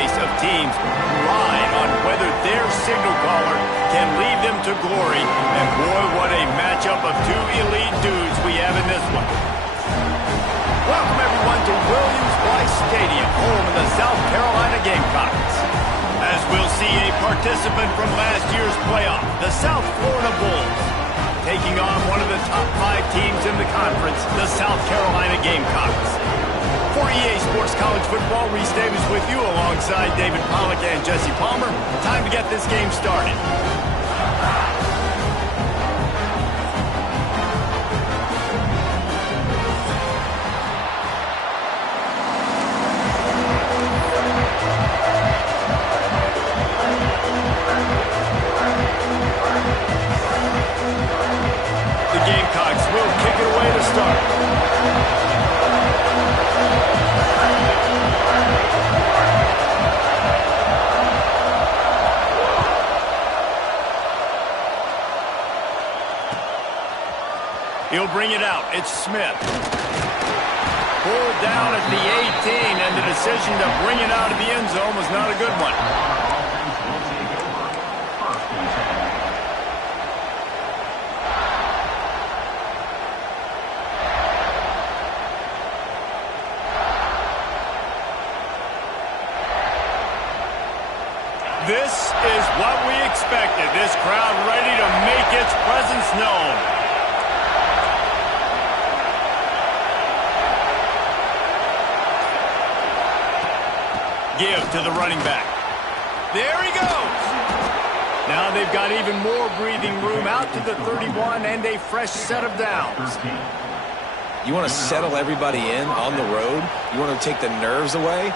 base of teams ride on whether their signal caller can lead them to glory. And boy, what a matchup of two elite dudes we have in this one. Welcome everyone to Williams-Brice Stadium, home of the South Carolina Gamecocks. As we'll see a participant from last year's playoff, the South Florida Bulls, taking on one of the top 5 teams in the conference, the South Carolina Gamecocks. For EA Sports College Football, Reese Davis with you alongside David Pollack and Jesse Palmer. Time to get this game started. The Gamecocks will kick it away to start. He'll bring it out. It's Smith. Pulled down at the 18, and the decision to bring it out of the end zone was not a good one. This is what we expected. This crowd ready to make its presence known. Give to the running back. There he goes. Now they've got even more breathing room out to the 31 and a fresh set of downs. You want to settle everybody in on the road? You want to take the nerves away?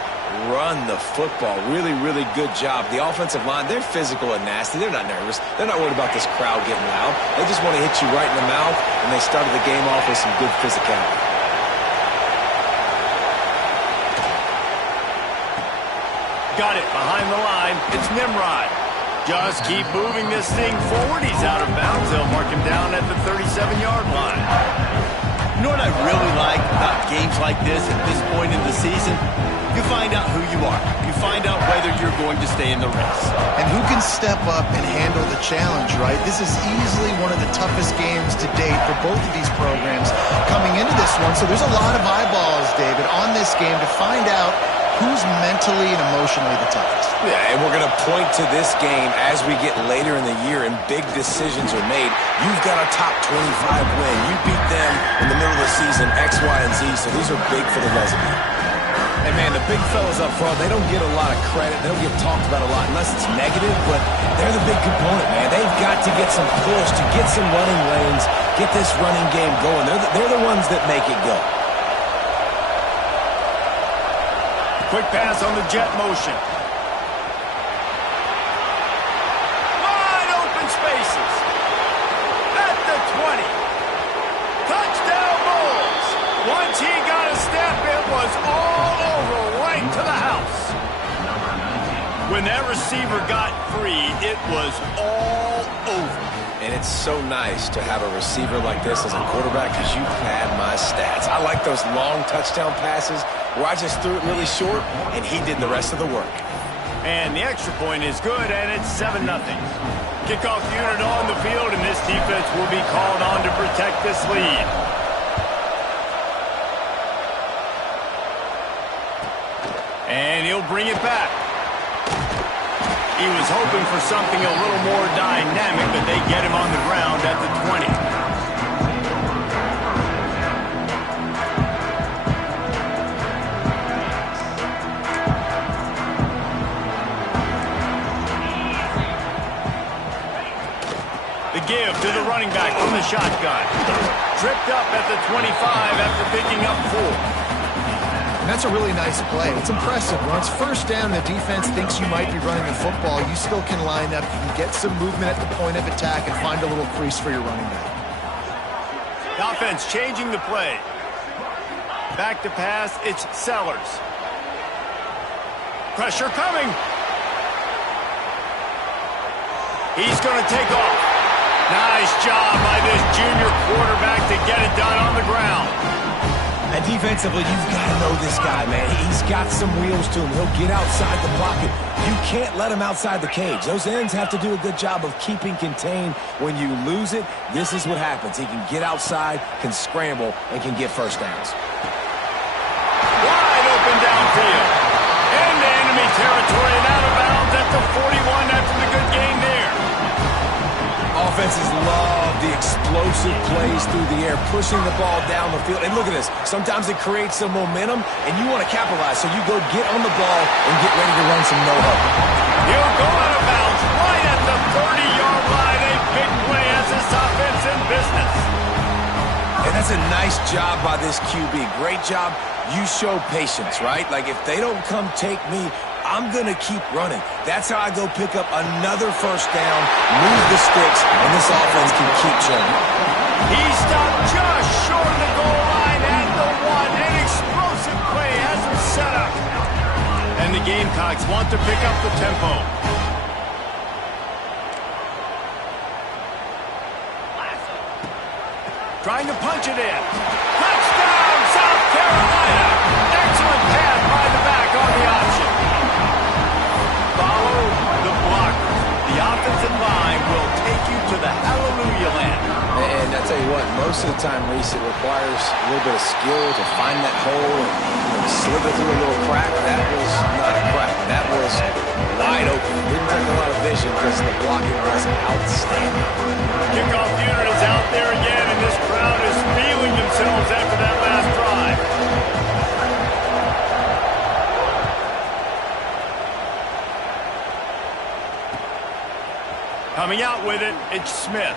Run the football. Really, really good job. The offensive line, they're physical and nasty. They're not nervous. They're not worried about this crowd getting loud. They just want to hit you right in the mouth, and they started the game off with some good physicality. Got it behind the line. It's Nimrod. Just keep moving this thing forward. He's out of bounds. They'll mark him down at the 37-yard line. You know what I really like about games like this at this point in the season? You find out who you are. You find out whether you're going to stay in the race. And who can step up and handle the challenge, right? This is easily one of the toughest games to date for both of these programs coming into this one. So there's a lot of eyeballs, David, on this game to find out who's mentally and emotionally the toughest. Yeah, and we're going to point to this game as we get later in the year and big decisions are made. You've got a top 25 win. You beat them in the middle of the season, X, Y, and Z, so these are big for the resume. And man, the big fellas up front, they don't get a lot of credit. They don't get talked about a lot unless it's negative, but they're the big component, man. They've got to get some push, to get some running lanes, get this running game going. They're the ones that make it go. Quick pass on the jet motion. Wide open spaces. At the 20. Touchdown Bulls. Once he got a step, it was all over, right to the house. When that receiver got free, it was all over. And it's so nice to have a receiver like this as a quarterback because you pad my stats. I like those long touchdown passes where I just threw it really short and he did the rest of the work. And the extra point is good, and it's 7-0. Kickoff unit on the field, and this defense will be called on to protect this lead. And he'll bring it back. He was hoping for something a little more dynamic, but they get him on the ground at the 20. The give to the running back from the shotgun. Tripped up at the 25 after picking up 4. And that's a really nice play. It's impressive. When it's first down, the defense thinks you might be running the football. You still can line up. You can get some movement at the point of attack and find a little crease for your running back. The offense changing the play. Back to pass, it's Sellers. Pressure coming. He's going to take off. Nice job by this junior quarterback to get it done on the ground. And defensively, you've got to know this guy, man. He's got some wheels to him. He'll get outside the pocket. You can't let him outside the cage. Those ends have to do a good job of keeping contained. When you lose it, this is what happens. He can get outside, can scramble, and can get first downs. Wide open downfield. Into enemy territory and out of bounds at the 41 after the good gain there. Offenses love the explosive plays through the air, pushing the ball down the field. And look at this. Sometimes it creates some momentum, and you want to capitalize. So you go get on the ball and get ready to run some no-huddle. He'll go out of bounds right at the 30-yard line. A big play as this offense in business. And that's a nice job by this QB. Great job. You show patience, right? Like, if they don't come take me, I'm going to keep running. That's how I go pick up another first down, move the sticks, and this offense can keep churning. He stopped just short of the goal line at the 1. An explosive play has him set up. And the Gamecocks want to pick up the tempo. Trying to punch it in. Touchdown, South Carolina. Excellent pass by the back on the option. Follow the blockers. The offensive line will take you to the hallelujah land. And I tell you what, most of the time, Reese, it requires a little bit of skill to find that hole and slither through a little crack. That was not a crack. That was wide open. Didn't take a lot of vision because the blocking was outstanding. Kickoff unit is out there again, and this crowd is feeling themselves after that last drive. Coming out with it, it's Smith.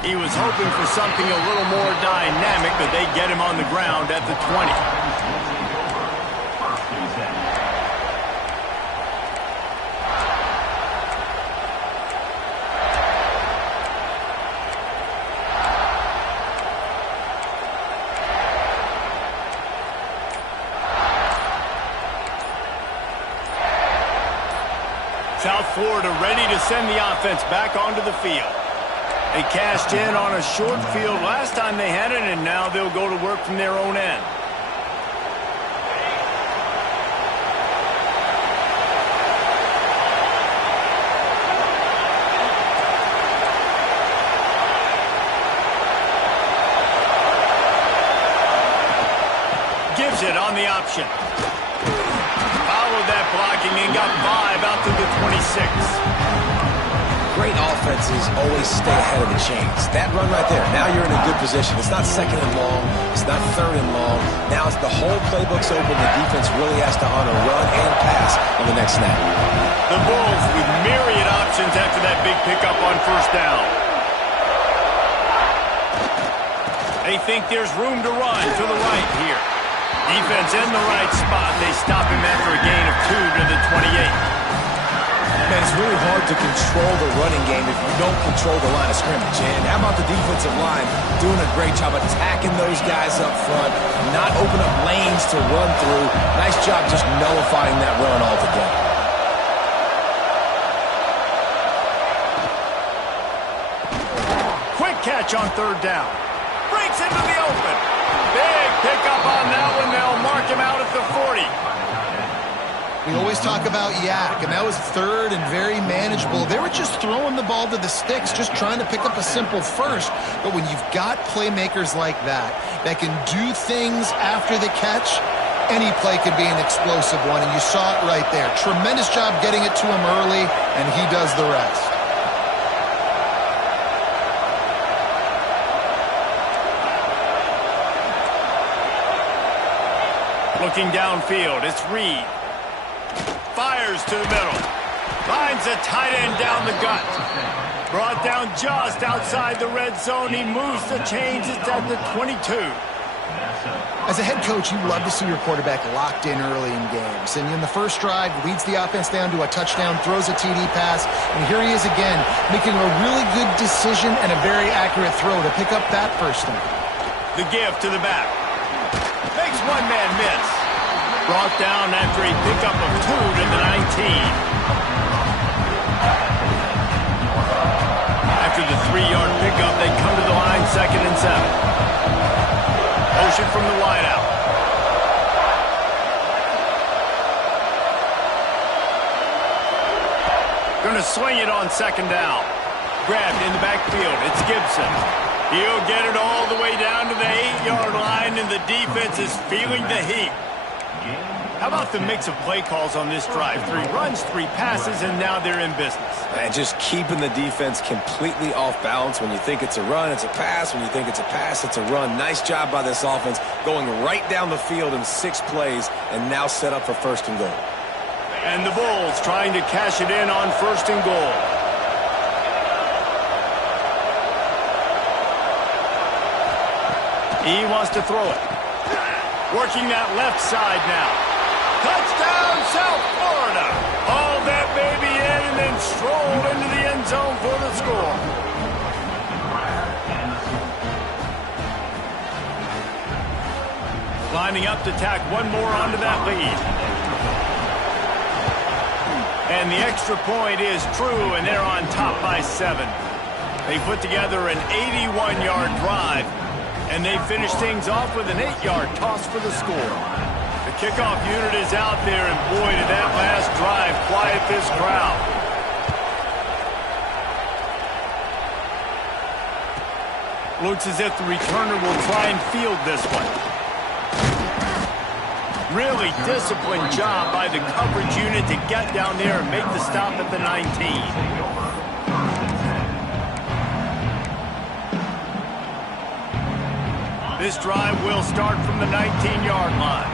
He was hoping for something a little more dynamic, but they get him on the ground at the 20. South Florida ready to send the offense back onto the field. They cashed in on a short field last time they had it, and now they'll go to work from their own end. Gives it on the option. Followed that blocking and got 5 out to the 26. Great offenses always stay ahead of the chains. That run right there, now you're in a good position. It's not second and long. It's not third and long. Now it's the whole playbook's open. The defense really has to honor run and pass on the next snap. The Bulls with myriad options after that big pickup on first down. They think there's room to run to the right here. Defense in the right spot. They stop him after a gain of 2 to the 28. Man, it's really hard to control the running game if you don't control the line of scrimmage. And how about the defensive line doing a great job attacking those guys up front, not open up lanes to run through. Nice job just nullifying that run altogether. Quick catch on third down. Breaks into the open. Big pickup on that one. They'll mark him out at the 40. We always talk about yak, and that was third and very manageable. They were just throwing the ball to the sticks, just trying to pick up a simple first. But when you've got playmakers like that can do things after the catch, any play could be an explosive one, and you saw it right there. Tremendous job getting it to him early, and he does the rest. Looking downfield, it's Reed. Fires to the middle. Finds a tight end down the gut. Brought down just outside the red zone. He moves the chains. It's at the 22. As a head coach, you love to see your quarterback locked in early in games. And in the first drive, leads the offense down to a touchdown, throws a TD pass, and here he is again, making a really good decision and a very accurate throw to pick up that first down. The give to the back. Makes one man miss. Brought down after a pickup of 2 to the 19. After the 3-yard pickup, they come to the line 2nd and 7. Motion from the wideout. Going to swing it on second down. Grabbed in the backfield. It's Gibson. He'll get it all the way down to the 8-yard line, and the defense is feeling the heat. How about the mix of play calls on this drive? 3 runs, 3 passes, and now they're in business. And just keeping the defense completely off balance. When you think it's a run, it's a pass. When you think it's a pass, it's a run. Nice job by this offense going right down the field in 6 plays and now set up for 1st and goal. And the Bulls trying to cash it in on 1st and goal. He wants to throw it. Working that left side now. Touchdown, South Florida. Hauled that baby in and then strolled into the end zone for the score. Lining up to tack one more onto that lead. And the extra point is true, and they're on top by 7. They put together an 81-yard drive, and they finish things off with an 8-yard toss for the score. The kickoff unit is out there, and boy, did that last drive quiet this crowd. Looks as if the returner will try and field this one. Really disciplined job by the coverage unit to get down there and make the stop at the 19. This drive will start from the 19-yard line.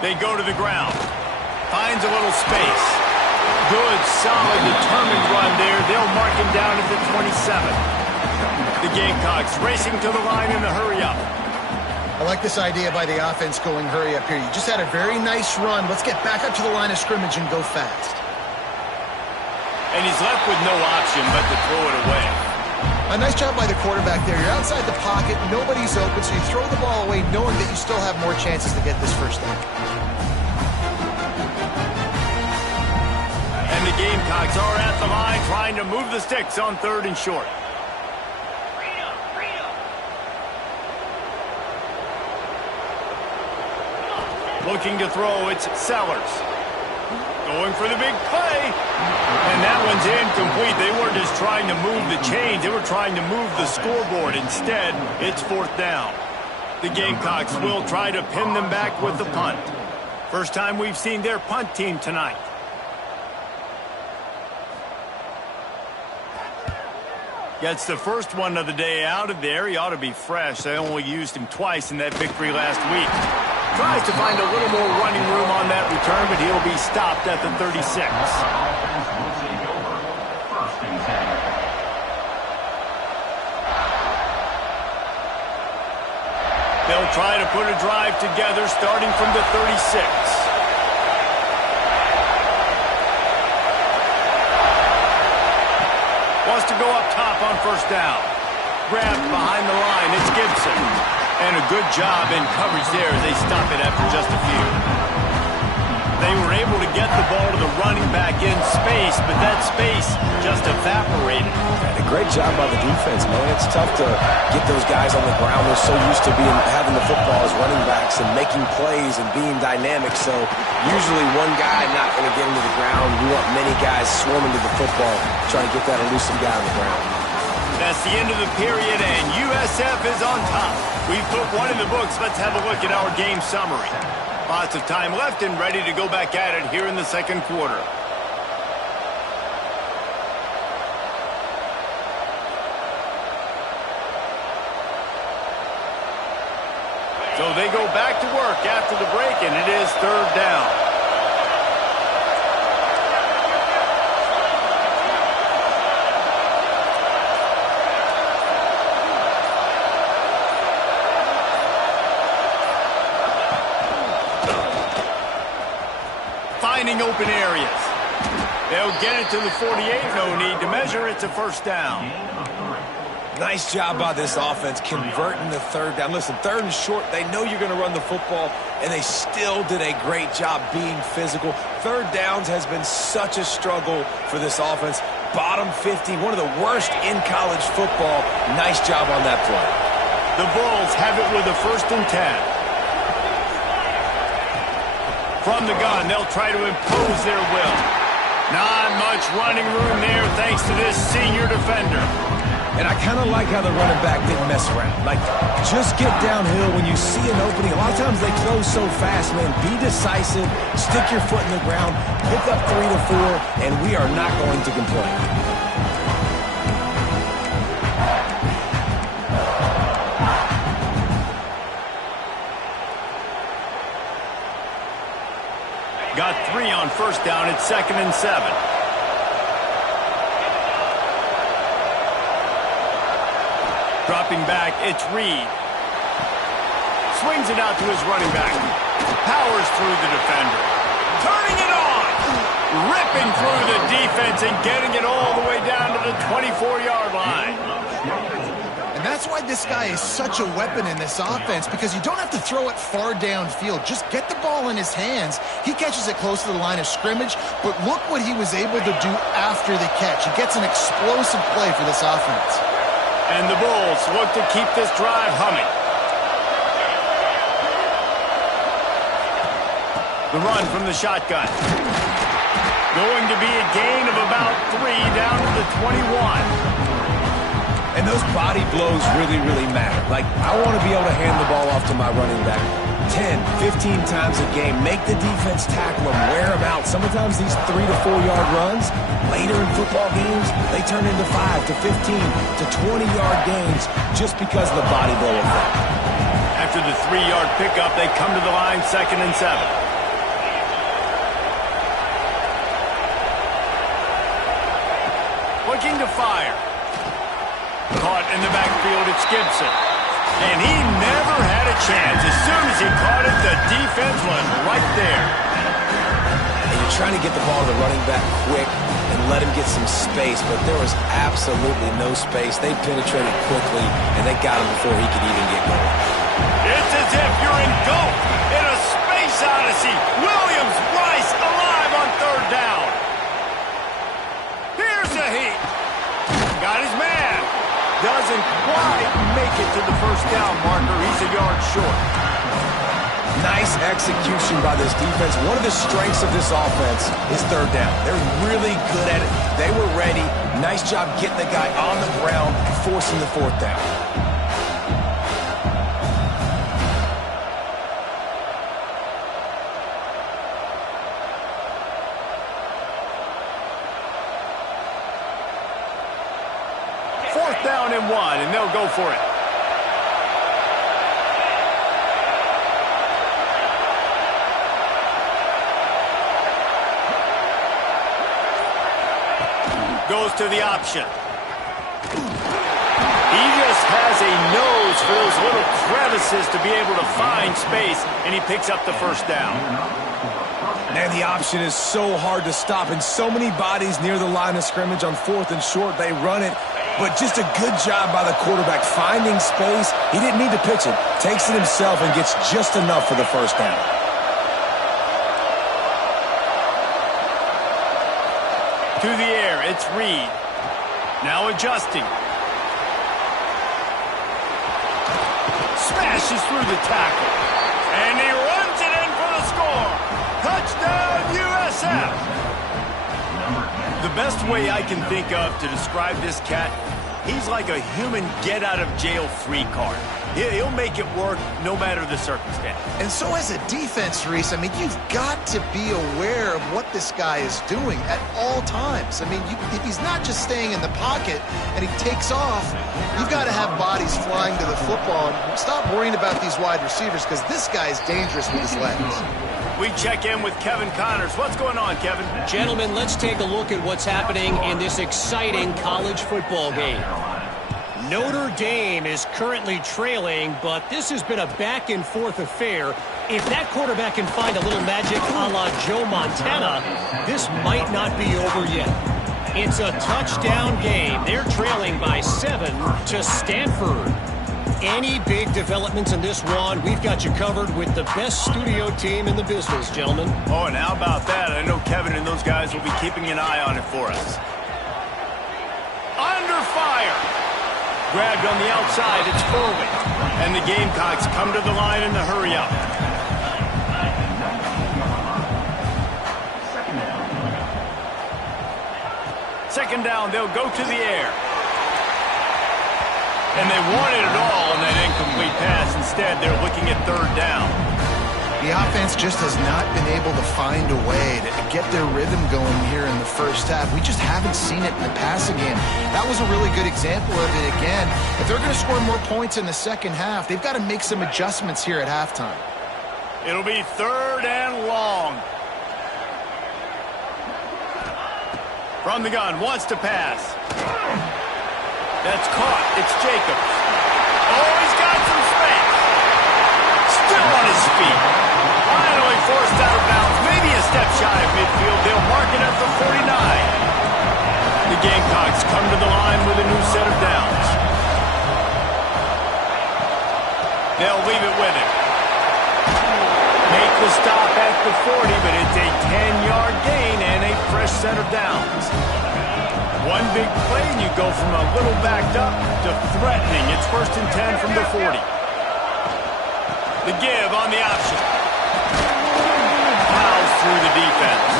They go to the ground. Finds a little space. Good, solid, determined run there. They'll mark him down at the 27. The Gamecocks racing to the line in the hurry-up. I like this idea by the offense going hurry-up here. You just had a very nice run. Let's get back up to the line of scrimmage and go fast. And he's left with no option but to throw it away. A nice job by the quarterback there. You're outside the pocket, nobody's open, so you throw the ball away knowing that you still have more chances to get this 1st down. And the Gamecocks are at the line trying to move the sticks on 3rd and short. Looking to throw, it's Sellers. Going for the big play. And that one's incomplete. They weren't just trying to move the chains. They were trying to move the scoreboard. Instead, it's 4th down. The Gamecocks will try to pin them back with the punt. First time we've seen their punt team tonight. Gets the first one of the day out of there. He ought to be fresh. They only used him twice in that victory last week. Tries to find a little more running room on that return, but he'll be stopped at the 36. They'll try to put a drive together starting from the 36. Wants to go up top on 1st down. Grabbed behind the line. It's Gibson. And a good job in coverage there as they stop it after just a few. They were able to get the ball to the running back in space, but that space just evaporated. And a great job by the defense, man. It's tough to get those guys on the ground. They're so used to having the football as running backs and making plays and being dynamic. So usually one guy not going to get into the ground. You want many guys swarming to the football, trying to get that elusive guy on the ground. That's the end of the period, and USF is on top. We've put one in the books. Let's have a look at our game summary. Lots of time left and ready to go back at it here in the 2nd quarter. So they go back to work after the break, and it is 3rd down. Finding open areas. They'll get it to the 48. No need to measure. It's a 1st down. Nice job by this offense converting the 3rd down. Listen, 3rd and short, they know you're going to run the football, and they still did a great job being physical. 3rd downs has been such a struggle for this offense. bottom 50, one of the worst in college football. Nice job on that play. The Bulls have it with a 1st and 10. From the gun, they'll try to impose their will. Not much running room there thanks to this senior defender. And I kind of like how the running back didn't mess around. Like, just get downhill when you see an opening. A lot of times they close so fast, man. Be decisive, stick your foot in the ground, pick up 3 to 4, and we are not going to complain. Got 3 on 1st down. It's 2nd and 7. Dropping back, it's Reed. Swings it out to his running back. Powers through the defender. Turning it on! Ripping through the defense and getting it all the way down to the 24-yard line. And that's why this guy is such a weapon in this offense, because you don't have to throw it far downfield. Just get the ball in his hands. He catches it close to the line of scrimmage, but look what he was able to do after the catch. He gets an explosive play for this offense. And the Bulls look to keep this drive humming. The run from the shotgun. Going to be a gain of about 3 down to the 21. And those body blows really, really matter. Like, I want to be able to hand the ball off to my running back 10, 15 times a game. Make the defense tackle them, wear them out. Sometimes these 3 to 4 yard runs, later in football games, they turn into 5 to 15 to 20-yard gains just because of the body blow effect. After the 3-yard pickup, they come to the line 2nd and 7. Looking to fire. Caught in the backfield, it's Gibson. And he never had a chance. As soon as he caught it, the defense was right there. And you're trying to get the ball to the running back quick and let him get some space, but there was absolutely no space. They penetrated quickly, and they got him before he could even get going. It's as if you're engulfed in a space odyssey. Williams, Rice, alive on 3rd down. Here's a heat. Got his man. Doesn't quite make it to the 1st down marker. He's a yard short. Nice execution by this defense. One of the strengths of this offense is 3rd down. They're really good at it. They were ready. Nice job getting the guy on the ground, forcing the 4th down. Down and 1, and they'll go for it. Goes to the option. He just has a nose for those little crevices to be able to find space, and he picks up the 1st down. Man, the option is so hard to stop, and so many bodies near the line of scrimmage on 4th and short. They run it. But just a good job by the quarterback finding space. He didn't need to pitch it. Takes it himself and gets just enough for the 1st down. To the air, it's Reed. Now adjusting. Smashes through the tackle. And he runs it in for the score. Touchdown, USF. The best way I can think of to describe this cat, he's like a human get-out-of-jail-free card. He'll make it work no matter the circumstance. And so as a defense, Reese, I mean, you've got to be aware of what this guy is doing at all times. I mean, if he's not just staying in the pocket and he takes off, you've got to have bodies flying to the football. And stop worrying about these wide receivers, because this guy is dangerous with his legs. We check in with Kevin Connors. What's going on, Kevin? Gentlemen, let's take a look at what's happening in this exciting college football game. Notre Dame is currently trailing, but this has been a back-and-forth affair. If that quarterback can find a little magic a la Joe Montana, this might not be over yet. It's a touchdown game. They're trailing by 7 to Stanford. Any big developments in this one, we've got you covered with the best studio team in the business, gentlemen. Oh, and how about that? I know Kevin and those guys will be keeping an eye on it for us. fire. Grabbed on the outside, it's Furley. And the Gamecocks come to the line in the hurry-up. Second down, they'll go to the air. And they wanted it all on that incomplete pass. Instead, they're looking at third down. The offense just has not been able to find a way to get their rhythm going here in the first half. We just haven't seen it in the passing game. That was a really good example of it again. If they're going to score more points in the second half, they've got to make some adjustments here at halftime. It'll be third and long. From the gun, wants to pass. That's caught. It's Jacobs. Oh, he's got some space. Still on his feet. Finally forced out of bounds. Maybe a step shy of midfield. They'll mark it at the 49. The Gamecocks come to the line with a new set of downs. They'll leave it with him. Make the stop at the 40, but it's a 10-yard gain and a fresh set of downs. One big play, and you go from a little backed up to threatening. It's 1st and 10 from the 40. The give on the option. Plows through the defense.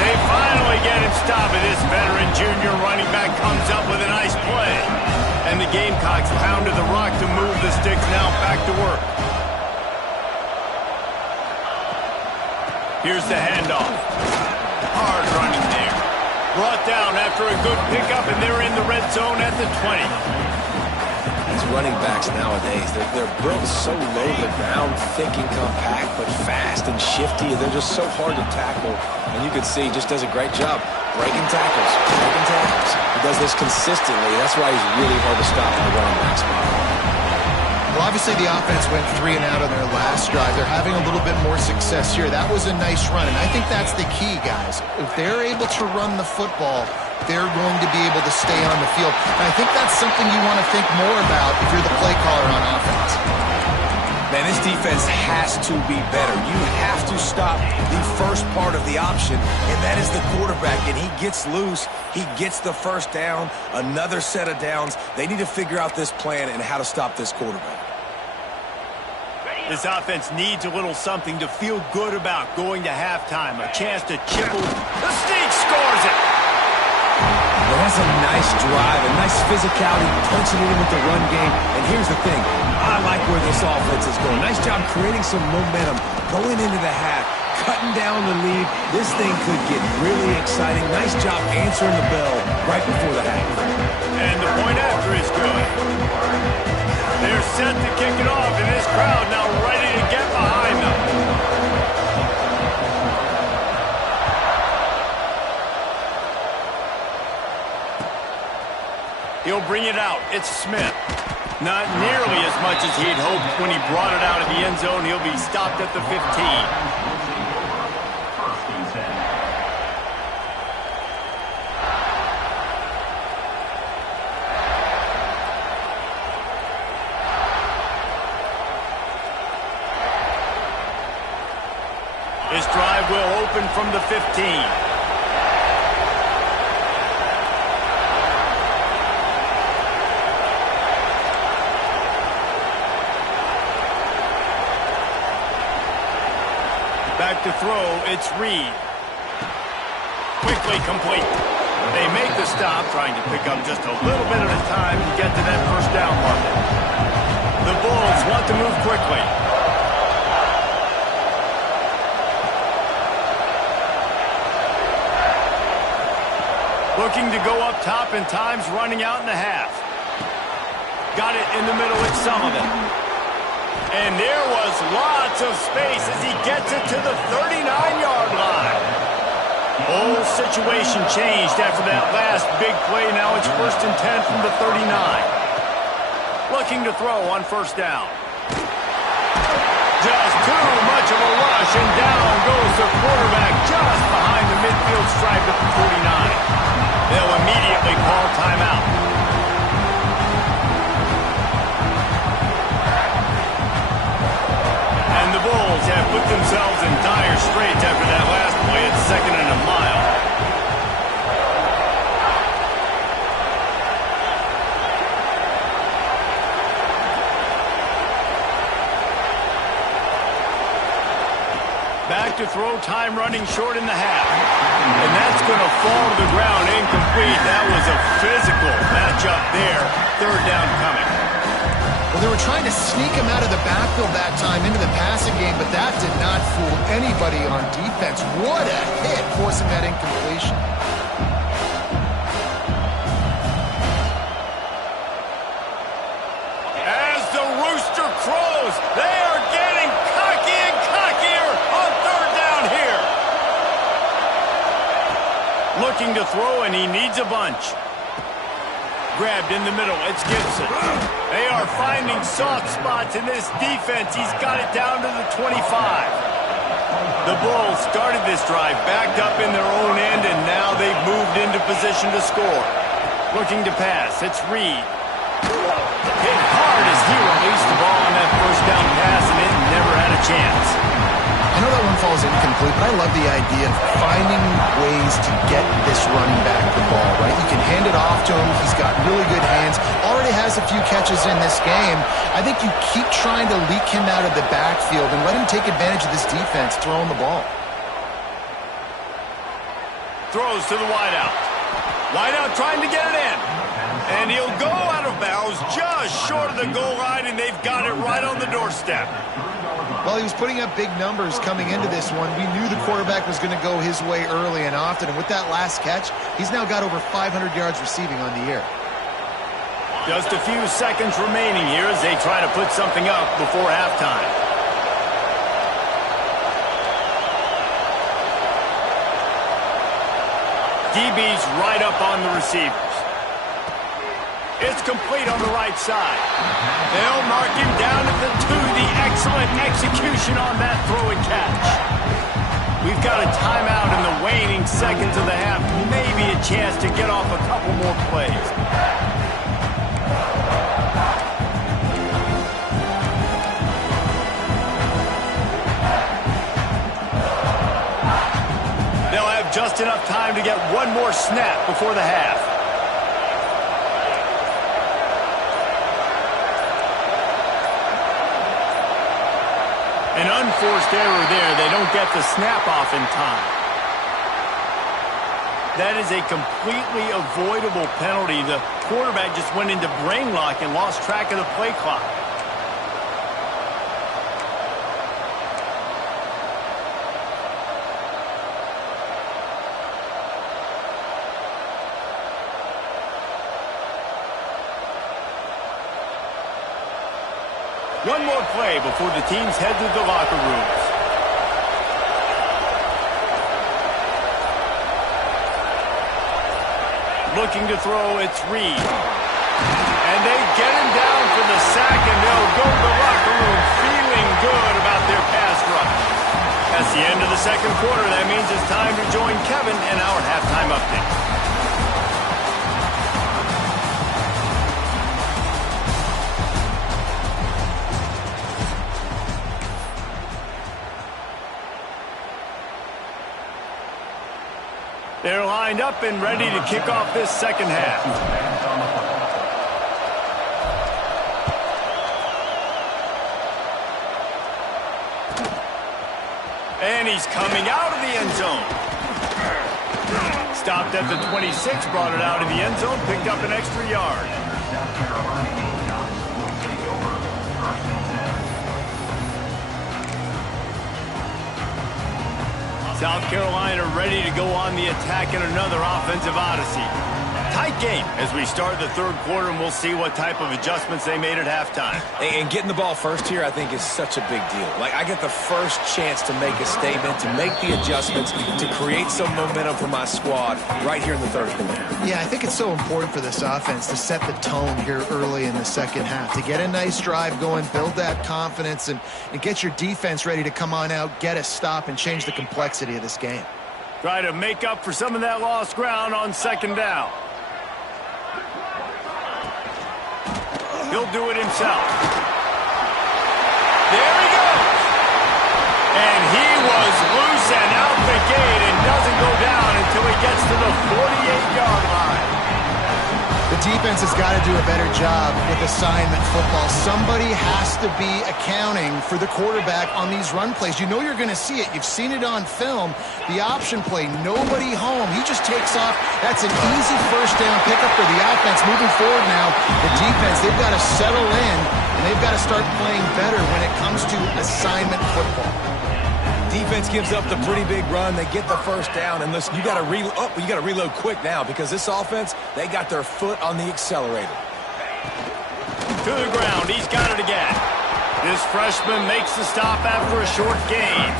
They finally get him stopped, and this veteran junior running back comes up with a nice play. And the Gamecocks pounded the rock to move the sticks, now back to work. Here's the handoff. Hard running there. Brought down after a good pickup, and they're in the red zone at the 20. These running backs nowadays, they're built so low to the ground, thick and compact, but fast and shifty. They're just so hard to tackle. And you can see he just does a great job breaking tackles, breaking tackles. He does this consistently. That's why he's really hard to stop in the running back spot. Well, obviously the offense went 3 and out on their last drive. They're having a little bit more success here. That was a nice run, and I think that's the key, guys. If they're able to run the football, they're going to be able to stay on the field. And I think that's something you want to think more about if you're the play caller on offense. Man, this defense has to be better. You have to stop the first part of the option, and that is the quarterback. And he gets loose. He gets the first down, another set of downs. They need to figure out this plan and how to stop this quarterback. This offense needs a little something to feel good about going to halftime. A chance to chipple. The Sneak scores it. Well, that's a nice drive, a nice physicality, punching it in with the run game. And here's the thing. I like where this offense is going. Nice job creating some momentum, going into the half, cutting down the lead. This thing could get really exciting. Nice job answering the bell right before the half. And the point after is good. They're set to kick it off, and this crowd now ready to get behind them. He'll bring it out. It's Smith. Not nearly as much as he'd hoped when he brought it out of the end zone. He'll be stopped at the 15. This drive will open from the 15. Back to throw, it's Reed. Quickly complete. They make the stop, trying to pick up just a little bit at a time to get to that first down marker. The Bulls want to move quickly. Looking to go up top, and time's running out in the half. Got it in the middle, it's Sullivan. And there was lots of space as he gets it to the 39-yard line. Whole situation changed after that last big play. Now it's 1st and 10 from the 39. Looking to throw on first down. Just too much of a rush, and down goes the quarterback just behind the midfield stripe at the 49. They'll immediately call timeout. And the Bulls have put themselves in dire straits after that last play at 2nd and a mile. Back to throw, time running short in the half. And that's going to fall to the ground incomplete. That was a physical matchup there. Third down coming. Well, they were trying to sneak him out of the backfield that time into the passing game, but that did not fool anybody on defense. What a hit, forcing that incompletion. As the rooster crows, they are getting cocky and cockier on third down here. Looking to throw, and he needs a bunch. Grabbed in the middle, it's Gibson. They are finding soft spots in this defense. He's got it down to the 25. The Bulls started this drive backed up in their own end, and now they've moved into position to score. Looking to pass, it's Reed. Hit hard as he released the ball on that first down pass, and it never had a chance. I know that one falls incomplete, but I love the idea of finding ways to get this running back the ball, right? You can hand it off to him. He's got really good hands. Already has a few catches in this game. I think you keep trying to leak him out of the backfield and let him take advantage of this defense throwing the ball. Throws to the wideout. Wideout trying to get it in. And he'll go out of bounds just short of the goal line, and they've got it right on the doorstep. Well, he was putting up big numbers coming into this one. We knew the quarterback was going to go his way early and often, and with that last catch, he's now got over 500 yards receiving on the year. Just a few seconds remaining here as they try to put something up before halftime. DB's right up on the receivers. It's complete on the right side. They'll mark him down at the 2. The excellent execution on that throw and catch. We've got a timeout in the waning seconds of the half. Maybe a chance to get off a couple more plays. They'll have just enough time to get one more snap before the half. An unforced error there. They don't get the snap off in time. That is a completely avoidable penalty. The quarterback just went into brain lock and lost track of the play clock. One more play before the teams head to the locker rooms. Looking to throw, it's Reed. And they get him down for the sack, and they'll go to the locker room feeling good about their pass rush. That's the end of the second quarter. That means it's time to join Kevin in our halftime update. They're lined up and ready to kick off this second half. And he's coming out of the end zone. Stopped at the 26, brought it out of the end zone, picked up an extra yard. South Carolina ready to go on the attack in another offensive odyssey. Tight game as we start the third quarter, and we'll see what type of adjustments they made at halftime. And getting the ball first here, I think, is such a big deal. Like, I get the first chance to make a statement, to make the adjustments, to create some momentum for my squad right here in the third quarter. Yeah, I think it's so important for this offense to set the tone here early in the second half, to get a nice drive going, build that confidence, and get your defense ready to come on out, get a stop, and change the complexity of this game. Try to make up for some of that lost ground on second down. He'll do it himself. There he goes. And he was loose and out the gate and doesn't go down until he gets to the 48-yard line. The defense has got to do a better job with assignment football. Somebody has to be accounting for the quarterback on these run plays. You know you're going to see it. You've seen it on film. The option play, nobody home. He just takes off. That's an easy first down pickup for the offense. Moving forward now, the defense, they've got to settle in, and they've got to start playing better when it comes to assignment football. Defense gives up the pretty big run. They get the first down. And listen, you got to reload quick now because this offense, they got their foot on the accelerator. To the ground. He's got it again. This freshman makes the stop after a short gain.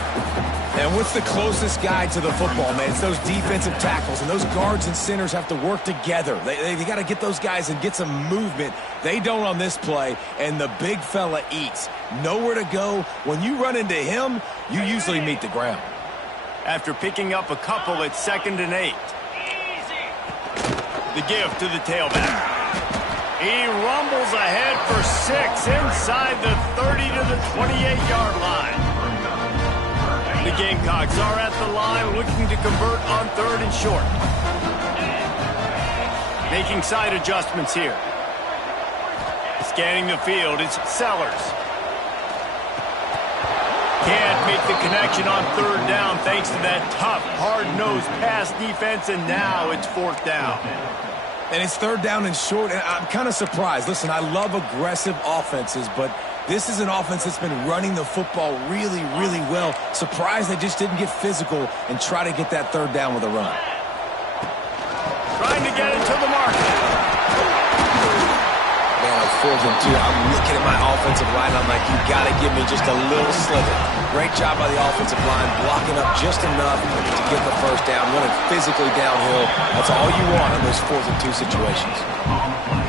And what's the closest guy to the football, man? It's those defensive tackles, and those guards and centers have to work together. They got to get those guys and get some movement. They don't on this play, and the big fella eats. Nowhere to go. When you run into him, you usually meet the ground. After picking up a couple, it's 2nd and 8. The give to the tailback. He rumbles ahead for 6 inside the 30 to the 28-yard line. The Gamecocks are at the line looking to convert on 3rd and short. Making side adjustments here. Scanning the field, it's Sellers. Can't make the connection on 3rd down thanks to that tough, hard-nosed pass defense, and now it's 4th down. And it's 3rd down and short, and I'm kind of surprised. Listen, I love aggressive offenses, but this is an offense that's been running the football really, really well. Surprised they just didn't get physical and try to get that 3rd down with a run. Trying to get into the market. Man, on 4th and 2, I'm looking at my offensive line. I'm like, you got to give me just a little slither. Great job by the offensive line, blocking up just enough to get the first down, running physically downhill. That's all you want in those 4th and 2 situations.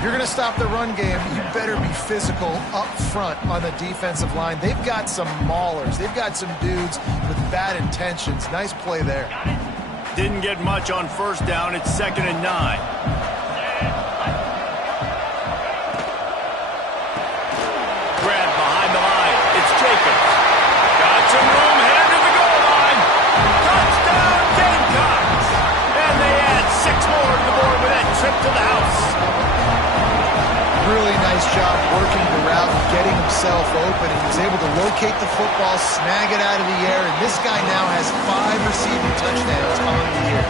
You're going to stop the run game, you better be physical up front on the defensive line. They've got some maulers. They've got some dudes with bad intentions. Nice play there. Didn't get much on 1st down. It's 2nd and 9. Grab behind the line. It's Jacobs. Got some room headed to the goal line. Touchdown, Gamecocks. And they add 6 more to the board with that trip to the house. Really nice job working the route and getting himself open. And he was able to locate the football, snag it out of the air, and this guy now has 5 receiving touchdowns on the year.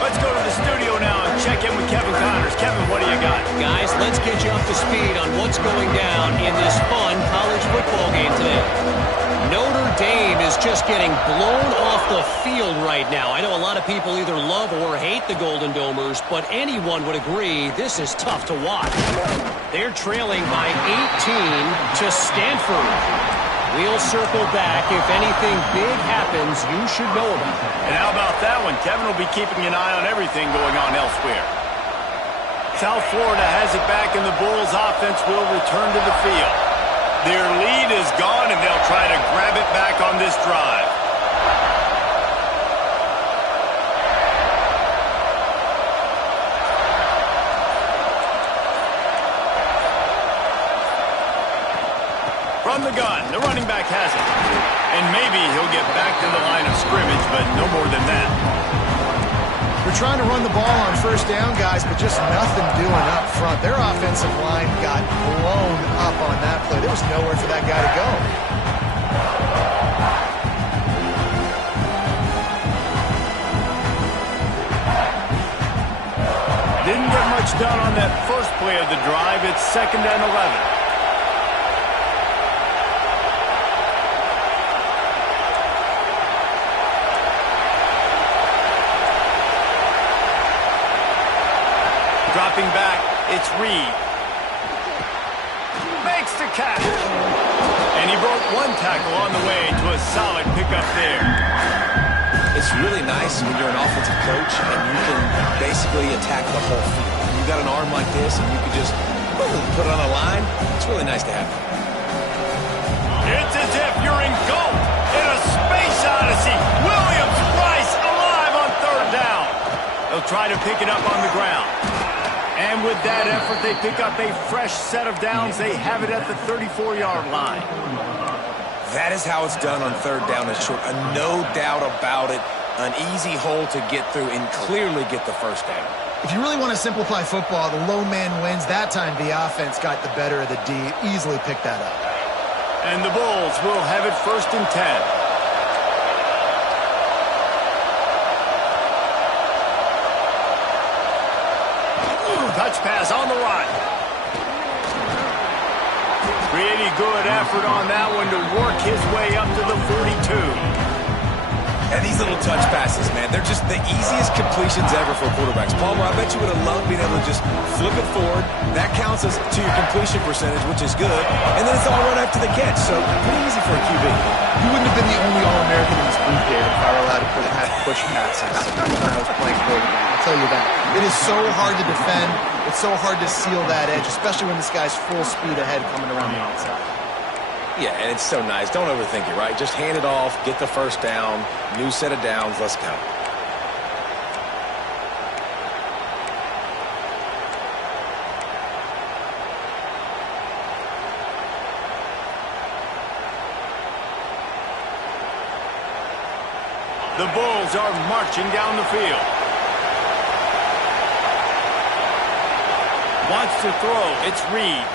Let's go to the studio now and check in with Kevin Connors. Kevin, what do you got? Guys, let's get you up to speed on what's going down in this fun college football game today. Notre Dame is just getting blown off the field right now. I know a lot of people either love or hate the Golden Domers, but anyone would agree this is tough to watch. They're trailing by 18 to Stanford. We'll circle back. If anything big happens, you should know about it. And how about that one? Kevin will be keeping an eye on everything going on elsewhere. South Florida has it back, and the Bulls offense will return to the field. Their lead is gone, and they'll try to grab it back on this drive. From the gun, the running back has it. And maybe he'll get back to the line of scrimmage, but no more than that. They're trying to run the ball on 1st down, guys, but just nothing doing up front. Their offensive line got blown up on that play. There was nowhere for that guy to go. Didn't get much done on that first play of the drive. It's 2nd and 11. Dropping back, it's Reed. Makes the catch. And he broke 1 tackle on the way to a solid pickup there. It's really nice when you're an offensive coach and you can basically attack the whole field. You got an arm like this and you can just boom, put it on a line. It's really nice to have. It's as if you're engulfed in a space odyssey. Williams Bryce alive on 3rd down. They'll try to pick it up on the ground. And with that effort, they pick up a fresh set of downs. They have it at the 34-yard line. That is how it's done on 3rd down and short. No doubt about it. An easy hole to get through and clearly get the first down. If you really want to simplify football, the low man wins. That time the offense got the better of the D. Easily picked that up. And the Bulls will have it 1st and 10. Touch pass on the right. Pretty good effort on that one to work his way up to the 42. And these little touch passes, man, they're just the easiest completions ever for quarterbacks. Palmer, I bet you would have loved being able to just flip it forward. That counts as to your completion percentage, which is good. And then it's all run after the catch, so pretty easy for a QB. You wouldn't have been the only All-American in this booth, David, if I were allowed to have push passes when I was playing quarterback. I'll tell you that. It is so hard to defend. It's so hard to seal that edge, especially when this guy's full speed ahead coming around the outside. Yeah, and it's so nice. Don't overthink it, right? Just hand it off, get the first down, new set of downs, let's go. The Bulls are marching down the field. Wants to throw. It's Reed.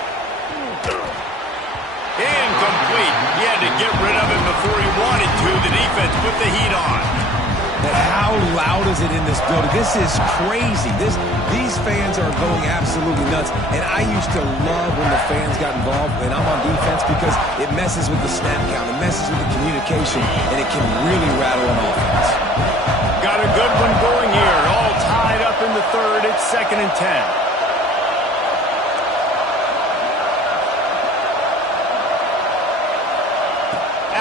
Incomplete. He had to get rid of it before he wanted to. The defense put the heat on. And how loud is it in this building? This is crazy. These fans are going absolutely nuts. And I used to love when the fans got involved when I'm on defense because it messes with the snap count. It messes with the communication. And it can really rattle an offense. Got a good one going here. All tied up in the 3rd. It's 2nd and 10.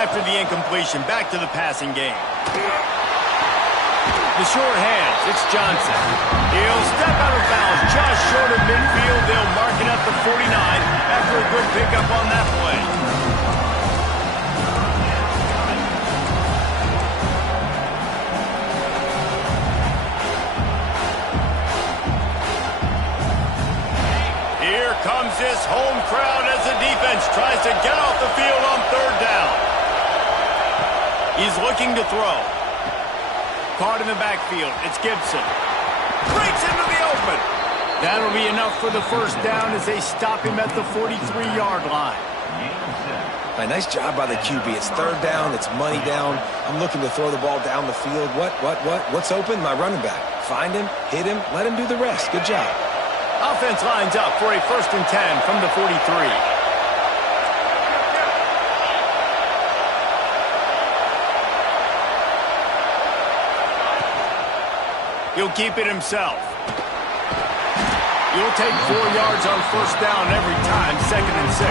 After the incompletion, back to the passing game. The short hands, it's Johnson. He'll step out of bounds just short of midfield. They'll mark it up to 49 after a good pickup on that play. Here comes this home crowd as the defense tries to get off the field on 3rd down. He's looking to throw. Caught in the backfield. It's Gibson. Breaks into the open. That'll be enough for the first down as they stop him at the 43-yard line. A nice job by the QB. It's 3rd down. It's money down. I'm looking to throw the ball down the field. What's open? My running back. Find him, hit him, let him do the rest. Good job. Offense lines up for a 1st and 10 from the 43. He'll keep it himself. You'll take 4 yards on 1st down every time, 2nd and 6.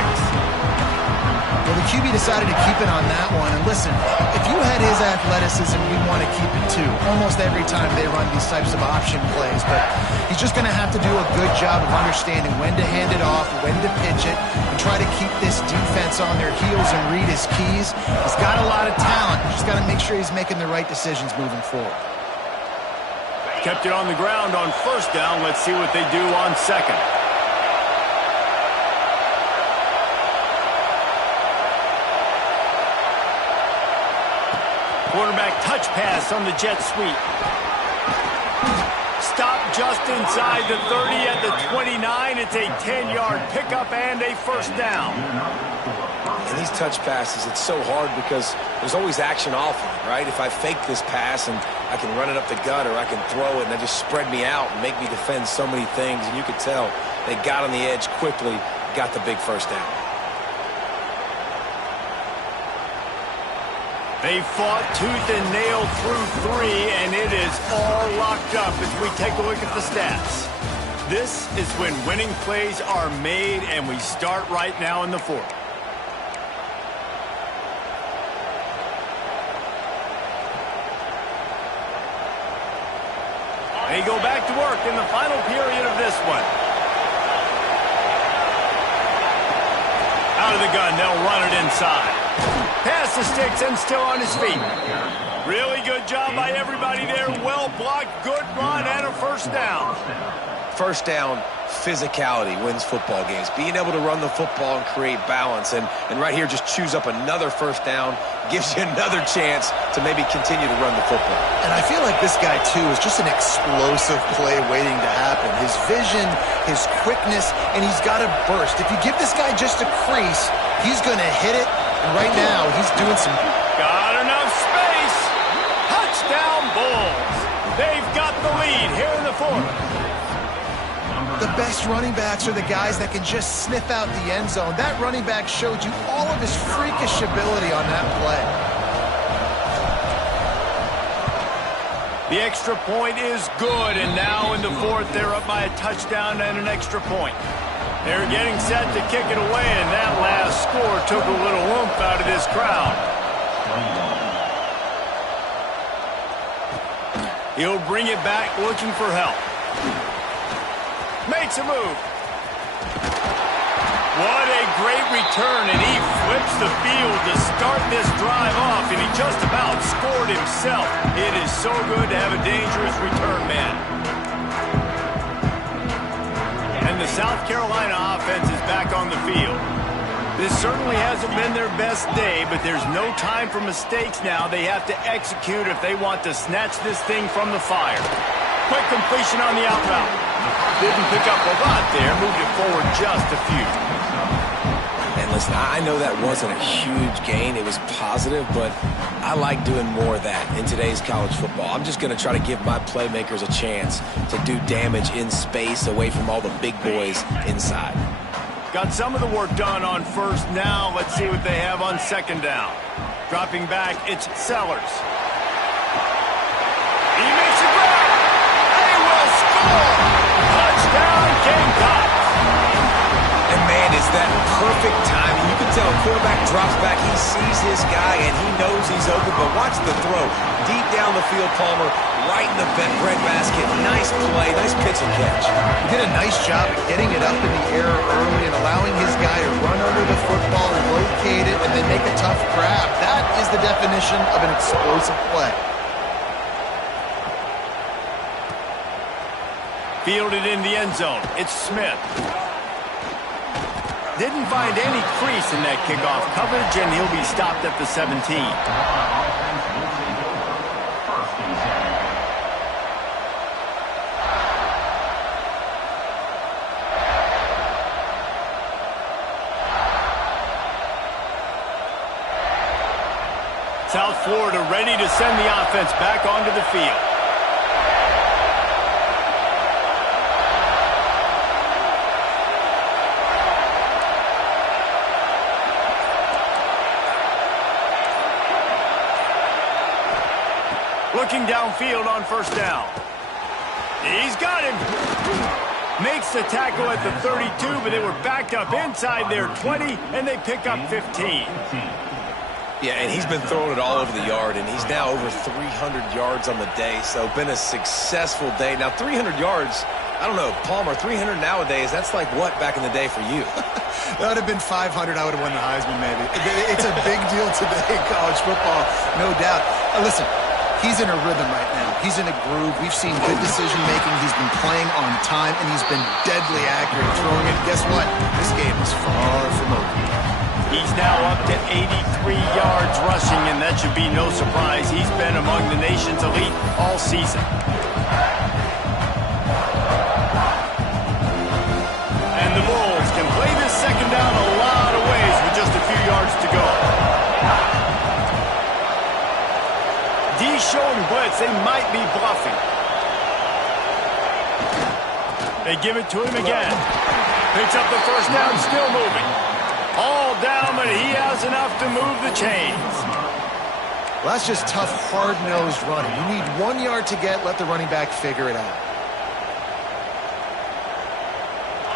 Well, the QB decided to keep it on that one. And listen, if you had his athleticism, you want to keep it too. Almost every time they run these types of option plays. But he's just going to have to do a good job of understanding when to hand it off, when to pitch it, and try to keep this defense on their heels and read his keys. He's got a lot of talent. He's just got to make sure he's making the right decisions moving forward. Kept it on the ground on 1st down. Let's see what they do on 2nd. Quarterback touch pass on the jet sweep. Stop just inside the 30 at the 29. It's a 10-yard pickup and a 1st down. And these touch passes, it's so hard because there's always action off of it, right? If I fake this pass and I can run it up the gut or I can throw it and they just spread me out and make me defend so many things. And you could tell they got on the edge quickly, got the big 1st down. They fought tooth and nail through 3, and it is all locked up as we take a look at the stats. This is when winning plays are made, and we start right now in the 4th. They go back to work in the final period of this one. Out of the gun, they'll run it inside. Pass the sticks and still on his feet. Really good job by everybody there. Well blocked, good run, and a 1st down. 1st down, physicality wins football games. Being able to run the football and create balance. And right here, just choose up another first down, gives you another chance to maybe continue to run the football. And I feel like this guy, too, is just an explosive play waiting to happen. His vision, his quickness, and he's got a burst. If you give this guy just a crease, he's going to hit it. And right now, he's doing some... Got enough space. Touchdown, Bulls. They've got the lead here in the fourth. The best running backs are the guys that can just sniff out the end zone. That running back showed you all of his freakish ability on that play. The extra point is good, and now in the fourth, they're up by a touchdown and an extra point. They're getting set to kick it away, and that last score took a little oomph out of this crowd. He'll bring it back looking for help. Makes a move. What a great return, and he flips the field to start this drive off, and he just about scored himself. It is so good to have a dangerous return man. And the South Carolina offense is back on the field. This certainly hasn't been their best day, but there's no time for mistakes now. They have to execute if they want to snatch this thing from the fire. Quick completion on the out route. Didn't pick up a lot there, moved it forward just a few. And listen, I know that wasn't a huge gain. It was positive, but I like doing more of that in today's college football. I'm just going to try to give my playmakers a chance to do damage in space away from all the big boys inside. Got some of the work done on first. Now let's see what they have on second down. Dropping back, it's Sellers. He makes a grab. They will score. Touchdown, Gamecocks. And man, is that perfect timing. You can tell a quarterback drops back. He sees his guy, and he knows he's open. But watch the throw. Deep down the field, Palmer, right in the breadbasket. Nice play, nice pitch and catch. He did a nice job of getting it up in the air early and allowing his guy to run under the football, locate it, and then make a tough grab. That is the definition of an explosive play. Fielded in the end zone. It's Smith. Didn't find any crease in that kickoff coverage, and he'll be stopped at the 17. South Florida ready to send the offense back onto the field. Looking downfield on first down. He's got him. Makes the tackle at the 32, but they were backed up inside their 20, and they pick up 15. Yeah, and he's been throwing it all over the yard, and he's now over 300 yards on the day, so been a successful day. Now, 300 yards, I don't know, Palmer, 300 nowadays, that's like what back in the day for you? That would have been 500. I would have won the Heisman, maybe. It's a big deal today in college football, no doubt. Listen, he's in a rhythm right now. He's in a groove. We've seen good decision-making. He's been playing on time, and he's been deadly accurate throwing it. Guess what? This game is far from over. He's now up to 83 yards rushing, and that should be no surprise. He's been among the nation's elite all season. And the Bulls can play this second down a lot of ways with just a few yards to go. D showing blitz. They might be bluffing. They give it to him again. Picks up the first down, still moving. All down, but he has enough to move the chains. Well, that's just tough, hard-nosed running. You need 1 yard to get, let the running back figure it out.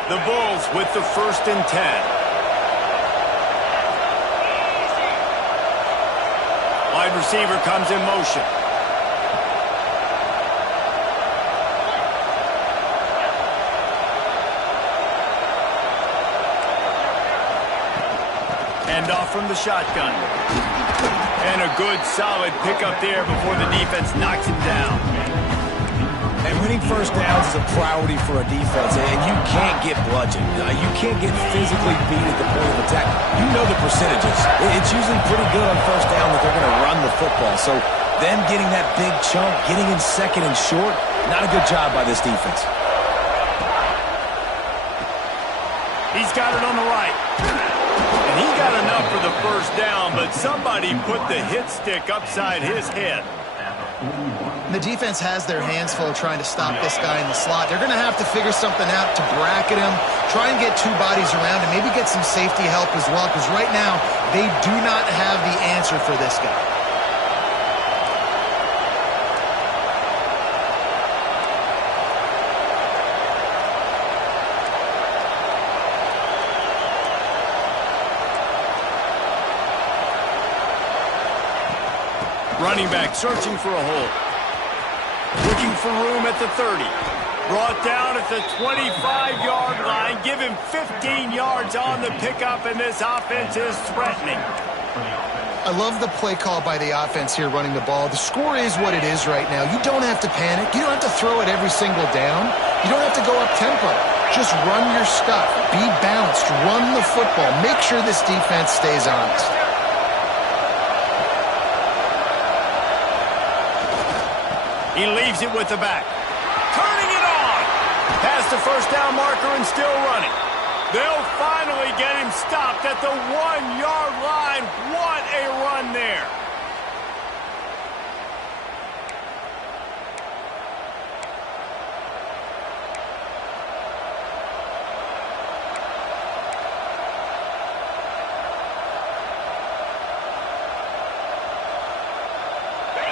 The Bulls with the 1st and 10. Wide receiver comes in motion. Hand off from the shotgun. And a good, solid pickup there before the defense knocks him down. right, winning first downs is a priority for a defense, and you can't get bludgeoned. You can't get physically beat at the point of attack. You know the percentages. It's usually pretty good on first down that they're going to run the football. So them getting that big chunk, getting in second and short, not a good job by this defense. He's got it on the right. And he got enough for the first down, but somebody put the hit stick upside his head. The defense has their hands full trying to stop this guy in the slot. They're going to have to figure something out to bracket him, try and get two bodies around him, maybe get some safety help as well, because right now they do not have the answer for this guy. Running back searching for a hole. Looking for room at the 30. Brought down at the 25-yard line. Give him 15 yards on the pickup, and this offense is threatening. I love the play call by the offense here running the ball. The score is what it is right now. You don't have to panic. You don't have to throw it every single down. You don't have to go up tempo. Just run your stuff. Be balanced. Run the football. Make sure this defense stays honest. He leaves it with the back. Turning it on. Past the first down marker and still running. They'll finally get him stopped at the 1-yard line. What a run there.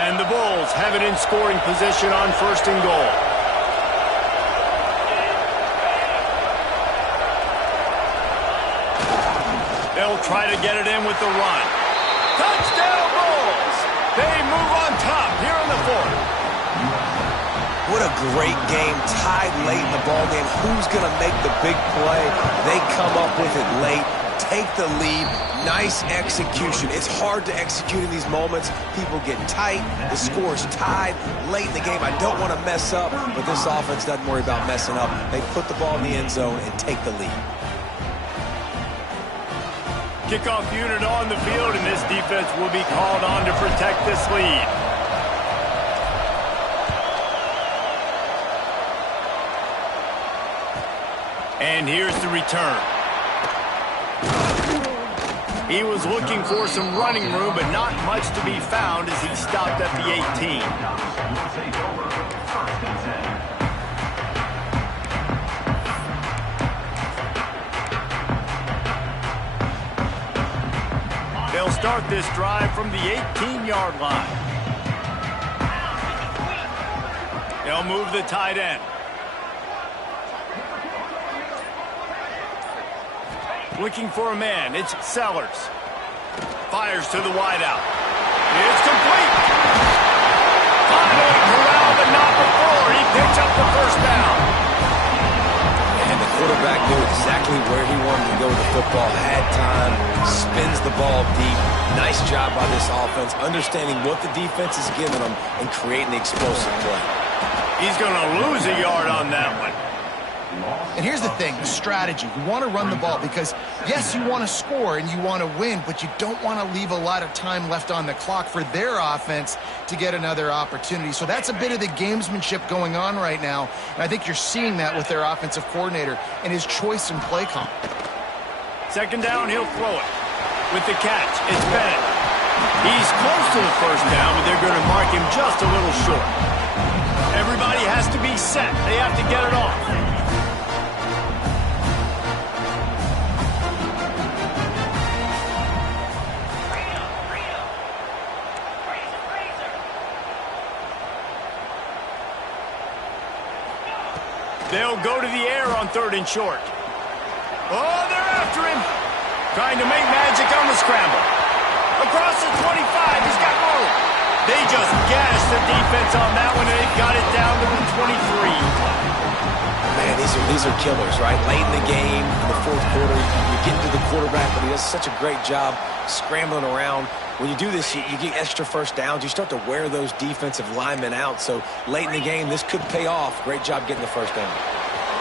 And the Bulls have it in scoring position on first and goal. They'll try to get it in with the run. Touchdown Bulls! They move on top here in the fourth. What a great game, tied late in the ballgame. Who's going to make the big play? They come up with it late, take the lead. Nice execution. It's hard to execute in these moments. People get tight. The score's tied late in the game. I don't want to mess up, but this offense doesn't worry about messing up. They put the ball in the end zone and take the lead. Kickoff unit on the field, and this defense will be called on to protect this lead. And here's the return. He was looking for some running room, but not much to be found as he stopped at the 18. They'll start this drive from the 18-yard line. They'll move the tight end. Looking for a man. It's Sellers. Fires to the wideout. It's complete. Finally corralled, but not before. He picks up the first down. And the quarterback knew exactly where he wanted to go with the football. Had time. Spins the ball deep. Nice job by this offense, understanding what the defense is giving them and creating the explosive play. He's going to lose a yard on that one. And here's the thing, the strategy. You want to run the ball because, yes, you want to score and you want to win, but you don't want to leave a lot of time left on the clock for their offense to get another opportunity. So that's a bit of the gamesmanship going on right now, and I think you're seeing that with their offensive coordinator and his choice in play call. Second down, he'll throw it. With the catch, it's Bennett. He's close to the first down, but they're going to mark him just a little short. Everybody has to be set. They have to get it off. They'll go to the air on third and short. Oh, they're after him. Trying to make magic on the scramble. Across the 25, he's got room. They just gashed the defense on that one, and they got it down to the 23. Man, these are killers, right? Late in the game, in the fourth quarter, you're getting to the quarterback, but he does such a great job scrambling around. When you do this, you get extra first downs. You start to wear those defensive linemen out. So late in the game, this could pay off. Great job getting the first down.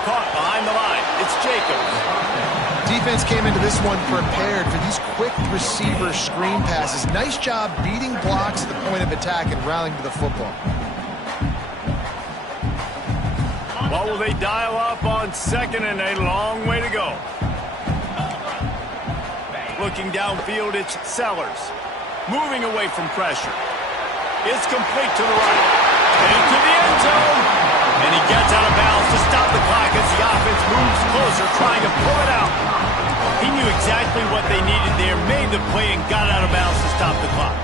Caught behind the line. It's Jacobs. Defense came into this one prepared for these quick receiver screen passes. Nice job beating blocks at the point of attack and rallying to the football. What will they dial up on second and a long way to go? Looking downfield, it's Sellers. Moving away from pressure. It's complete to the right. Into the end zone. And he gets out of bounds to stop the clock as the offense moves closer, trying to pull it out. He knew exactly what they needed there, made the play, and got out of bounds to stop the clock.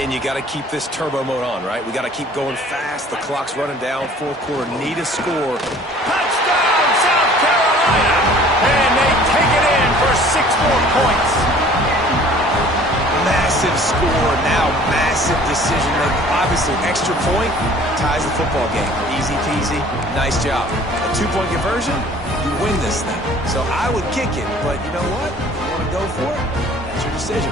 And you got to keep this turbo mode on, right? We got to keep going fast. The clock's running down. Fourth quarter, need a score. Touchdown, South Carolina! And they take it in for 6 more points. Massive score, now massive decision making. Obviously, extra point ties the football game. Easy peasy, nice job. A 2-point conversion, you win this thing. So I would kick it, but you know what? If you want to go for it, that's your decision.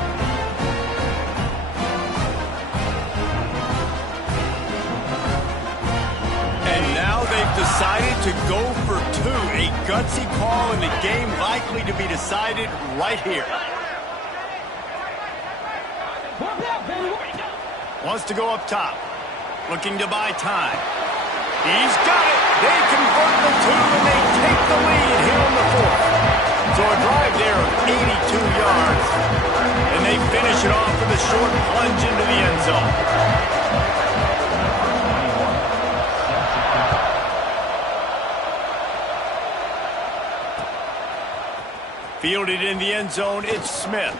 And now they've decided to go for 2. A gutsy call in the game likely to be decided right here. Wants to go up top. Looking to buy time. He's got it. They convert the 2 and they take the lead here in the fourth. So a drive there of 82 yards. And they finish it off with a short plunge into the end zone. Fielded in the end zone, it's Smith.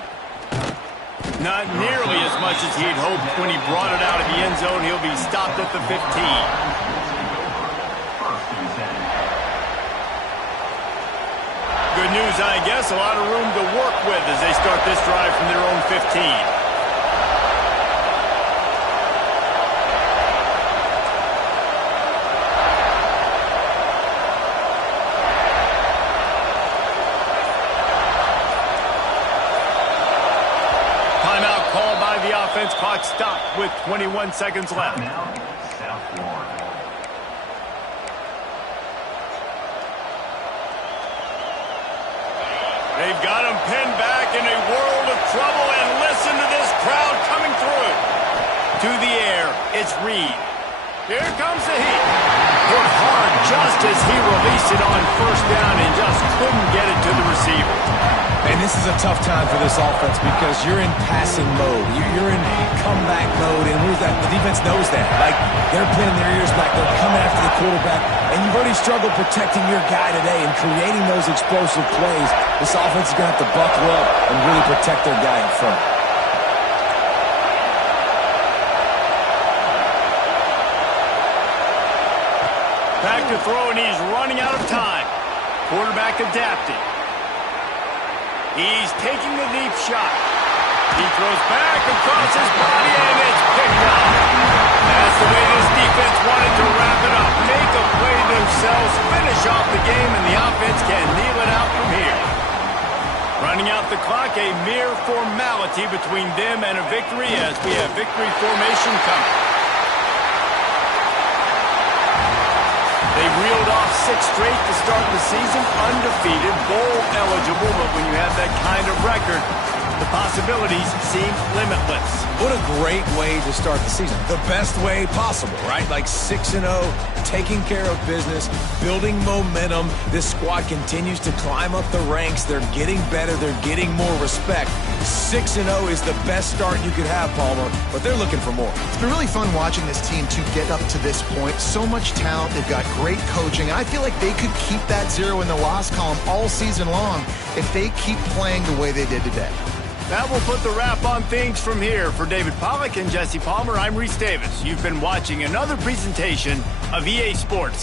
Not nearly as much as he'd hoped when he brought it out of the end zone. He'll be stopped at the 15. Good news, I guess. A lot of room to work with as they start this drive from their own 15. Offense clock stopped with 21 seconds left. They've got him pinned back in a world of trouble, and listen to this crowd coming through. To the air, it's Reed. Here comes the heat. Hit hard just as he released it on first down and just couldn't get it to the receiver. And this is a tough time for this offense because you're in passing mode. You're in comeback mode, and the defense knows that. Like, they're pinning their ears back. They're coming after the quarterback, and you've already struggled protecting your guy today and creating those explosive plays. This offense is going to have to buckle up and really protect their guy in front. Back to throw, and he's running out of time. Quarterback adapting. He's taking the deep shot. He throws back across his body, and it's picked up. That's the way this defense wanted to wrap it up. Make a play themselves, finish off the game, and the offense can kneel it out from here. Running out the clock, a mere formality between them and a victory as we have victory formation coming. They reeled off 6 straight to start the season, undefeated, bowl eligible, but when you have that kind of record, the possibilities seem limitless. What a great way to start the season. The best way possible, right? Like 6-0, taking care of business, building momentum. This squad continues to climb up the ranks. They're getting better. They're getting more respect. 6-0 is the best start you could have, Palmer, but they're looking for more. It's been really fun watching this team to get up to this point. So much talent. They've got great coaching, and I feel like they could keep that 0 in the loss column all season long if they keep playing the way they did today. That will put the wrap on things from here. For David Pollack and Jesse Palmer, I'm Reese Davis. You've been watching another presentation of EA Sports.